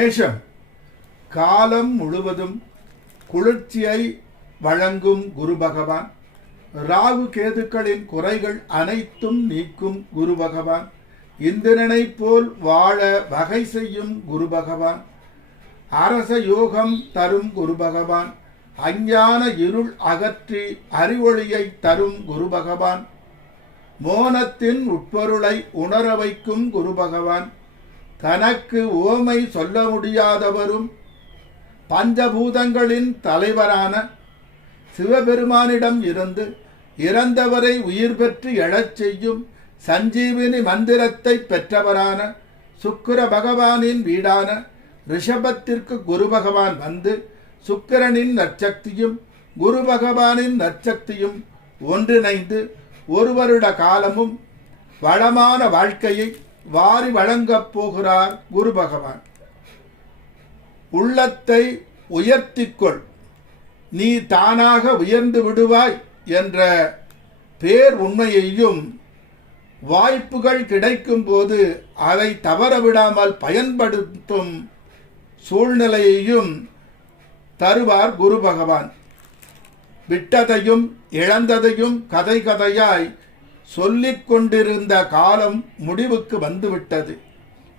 மேஷம் காலம் முழுவதும் குளிர்ச்சியை வழங்கும் குரு பகவான். ராகு கேதுக்களின் குறைகள் அனைத்தும் நீக்கும் குரு பகவான். இந்திரனைப் போல் வாழ வகை செய்யும் குரு பகவான். அரச யோகம் தரும் குரு பகவான். அஞ்ஞான இருள் அகற்றி அறிவொளியை தரும் குரு பகவான். மோனத்தின் உட்பொருளை உணர வைக்கும் குரு பகவான். தனக்கு உவமை சொல்ல முடியாதவரும் பஞ்சபூதங்களின் தலைவரான சிவபெருமானிடம் இருந்து இறந்தவரை உயிர் பெற்று எழச் செய்யும் சஞ்சீவினி மந்திரத்தை பெற்றவரான சுக்கிர பகவானின் வீடான ரிஷபத்திற்கு குரு பகவான் வந்து சுக்கிரனின் நற்சக்தியும் குரு பகவானின் நற்சக்தியும் ஒன்றிணைந்து ஒரு வருட காலமும் வளமான வாழ்க்கையை வாரி வழங்கப் போகிறார் குரு பகவான். உள்ளத்தை உயர்த்திக்கொள். நீ தானாக உயர்ந்து விடுவாய் என்ற பேர் உண்மையையும் வாய்ப்புகள் கிடைக்கும் போது அதை தவற விடாமல் பயன்படுத்தும் சூழ்நிலையையும் தருவார் குரு பகவான். விட்டதையும் இழந்ததையும் கதை கதையாய் சொல்லிக் கொண்டிருந்த காலம் முடிவுக்கு வந்துவிட்டது.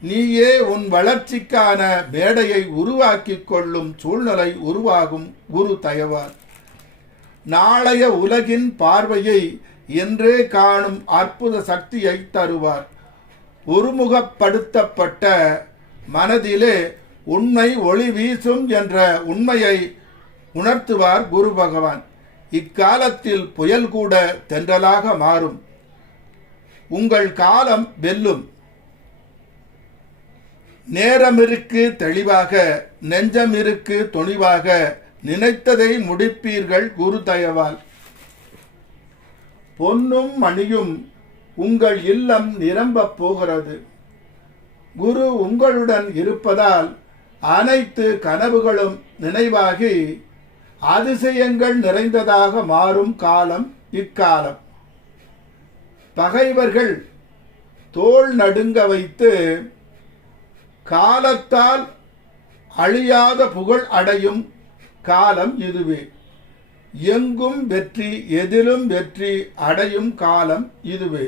நீயே உன் வளர்ச்சிக்கான மேடையை உருவாக்கிக் கொள்ளும் சூழ்நிலை உருவாகும் குரு தயவார். நாளைய உலகின் பார்வையை என்றே காணும் அற்புத சக்தியை தருவார். ஒருமுகப்படுத்தப்பட்ட மனதிலே உண்மை ஒளி வீசும் என்ற உண்மையை உணர்த்துவார் குரு பகவான். இக்காலத்தில் புயல் கூட தென்றலாக மாறும். உங்கள் காலம் வெல்லும். நேரமிருக்கு தெளிவாக நெஞ்சமிருக்கு துணிவாக நினைத்ததை முடிப்பீர்கள் குரு தயவால். பொன்னும் மணியும் உங்கள் இல்லம் நிரம்பப் போகிறது. குரு உங்களுடன் இருப்பதால் அனைத்து கனவுகளும் நினைவாகி அதிசயங்கள் நிறைந்ததாக மாறும் காலம் இக்காலம். பகைவர்கள் தோள் நடுங்க வைத்து காலத்தால் அழியாத புகழ் அடையும் காலம் இதுவே. எங்கும் வெற்றி எதிலும் வெற்றி அடையும் காலம் இதுவே.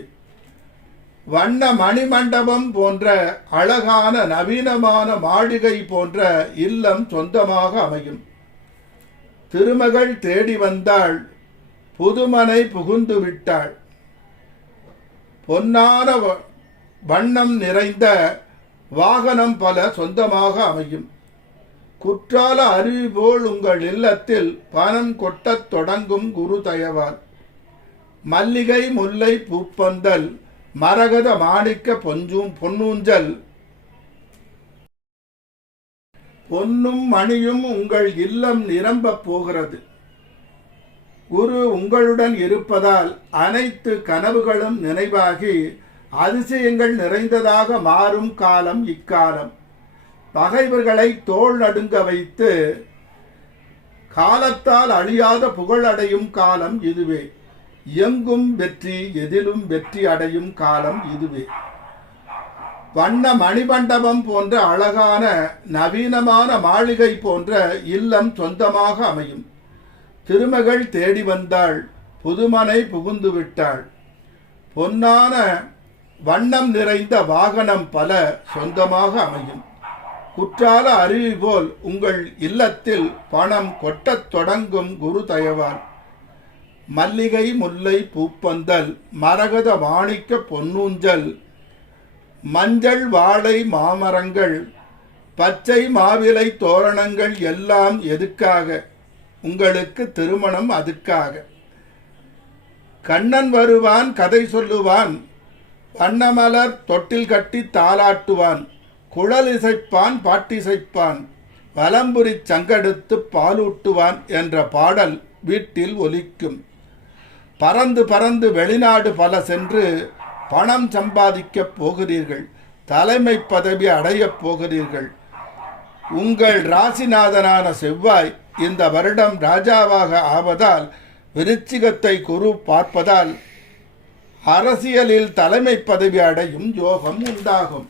வண்ண மணிமண்டபம் போன்ற அழகான நவீனமான மாளிகை போன்ற இல்லம் சொந்தமாக அமையும். திருமகள் தேடி வந்தாள் புதுமனை புகுந்து விட்டாள். பொன்னான வ- வண்ணம் நிறைந்த வாகனம் பல சொந்தமாக அமையும். குற்றால அருவி போல் உங்கள் இல்லத்தில் பணம் கொட்டத் தொடங்கும் குரு தயவார். மல்லிகை முல்லை பூப்பந்தல் மரகத மாணிக்க பொஞ்சும் பொன்னூஞ்சல். பொன்னும் மணியும் உங்கள் இல்லம் நிரம்பப் போகிறது. குரு உங்களுடன் இருப்பதால் அனைத்து கனவுகளும் நினைவாகி அதிசயங்கள் நிறைந்ததாக மாறும் காலம் இக்காலம். பகைவர்களை தோள் நடுங்க வைத்து காலத்தால் அழியாத புகழ் அடையும் காலம் இதுவே. எங்கும் வெற்றி எதிலும் வெற்றி அடையும் காலம் இதுவே. வண்ண மணிமண்டபம் போன்ற அழகான நவீனமான மாளிகை போன்ற இல்லம் சொந்தமாக அமையும். திருமகள் தேடி வந்தாள் புதுமனை புகுந்து விட்டாள். பொன்னான வண்ணம் நிறைந்த வாகனம் பல சொந்தமாக அமையும். குற்றால அருவி போல் உங்கள் இல்லத்தில் பணம் கொட்டத் தொடங்கும் குரு தயவான். மல்லிகை முல்லை பூப்பந்தல் மரகத மாணிக்க பொன்னூஞ்சல் மஞ்சள் வாழை மாமரங்கள் பச்சை மாவிலை தோரணங்கள் எல்லாம் எதுக்காக? உங்களுக்கு திருமணம் அதுக்காக. கண்ணன் வருவான் கதை சொல்லுவான். வண்ணமலர் தொட்டில் கட்டி தாளாட்டுவான். குழல் இசைப்பான் பாட்டிசைப்பான் வலம்புரி சங்கெடுத்து பாலூட்டுவான் என்ற பாடல் வீட்டில் ஒலிக்கும். பறந்து பறந்து வெளிநாடு பல சென்று பணம் சம்பாதிக்கப் போகிறீர்கள். தலைமை பதவி அடையப் போகிறீர்கள். உங்கள் ராசிநாதனான செவ்வாய் இந்த வருடம் ராஜாவாக ஆவதால் விருச்சிகத்தை குரு பார்ப்பதால் அரசியலில் தலைமை பதவி அடையும் யோகம் உண்டாகும்.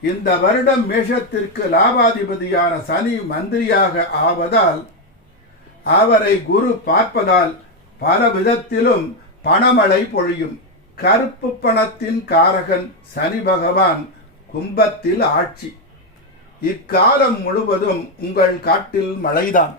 இந்த வருடம் மேஷத்திற்கு லாபாதிபதியான சனி மந்திரியாக ஆவதால் அவரை குரு பார்ப்பதால் பல விதத்திலும் பணமழை பொழியும். கருப்பு பணத்தின் காரகன் சனி பகவான் கும்பத்தில் ஆட்சி. இக்காலம் முழுவதும் உங்கள் காட்டில் மழைதான்.